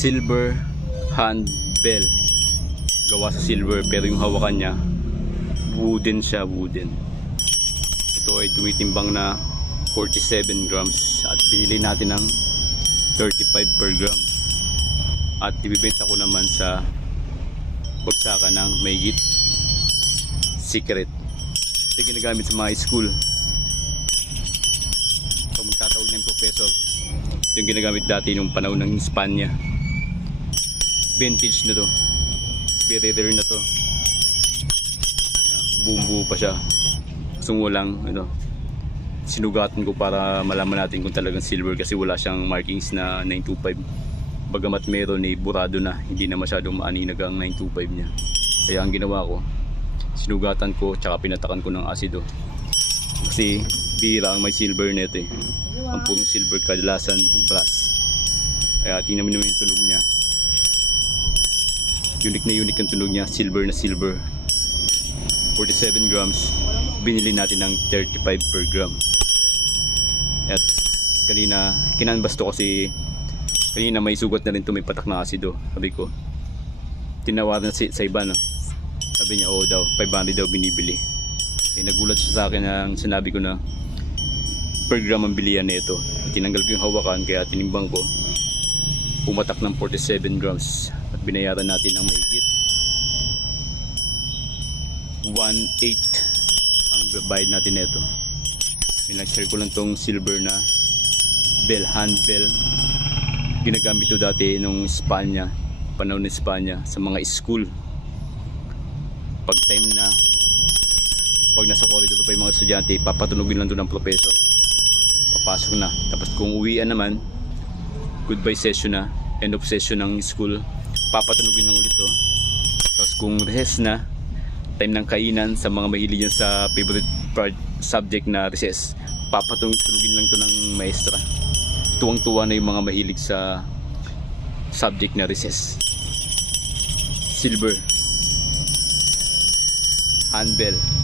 silver handbell, gawa sa silver pero yung hawakan niya wooden siya, wooden. Ito ay tumitimbang na 47 grams at pinili natin ng 35 per gram at ibibenta ko naman sa bagsakan ng mayigit secret. Ito ginagamit sa mga school pag magtatawag ng professor. Ito yung ginagamit dati nung panahon ng Espanya. Vintage na to, very rare na to. Buong buo pa siya. Gusto lang sinugatan ko para malaman natin kung talagang silver kasi wala siyang markings na 925. Bagamat meron burado na, hindi na masyadong maaninag ang 925 niya. Kaya ang ginawa ko, sinugatan ko tsaka pinatakan ko ng asido. Kasi bihira ang may silver nito Ang purong silver kadalasan brass. Kaya tingnan mo naman yung tunog niya. Unique na unique ang tunog niya, silver na silver. 47 grams, binili natin ng 35 per gram. At kanina, kinanbas to kasi kanina may sugat na rin to, may patak na asido. Sabi ko, tinawaran sa iba Sabi niya, oo daw, 500 daw binibili. Nagulat siya sa akin nang sinabi ko na per gram ang bilihan nito. Tinanggal ko yung hawakan kaya tinimbang ko. Pumatak ng 47 grams at binayaran natin ng mahigit 1.8 ang bayad natin nito. Nag-share ko lang tong silver na bell, hand bell. Ginagamit to dati nung Espanya, panahon ng Espanya sa mga school. Pag time na, pag nasa corridor pa yung mga estudyante, papatunogin lang doon ng professor. Papasok na. Tapos kung uwian naman, goodbye session na, end of session ng school, papatunogin ng ulit to. Tapos kung recess na, time ng kainan sa mga mahilig yan sa favorite subject na recess, papatunogin lang to ng maestra. Tuwang-tuwa na yung mga mahilig sa subject na recess. Silver handbell.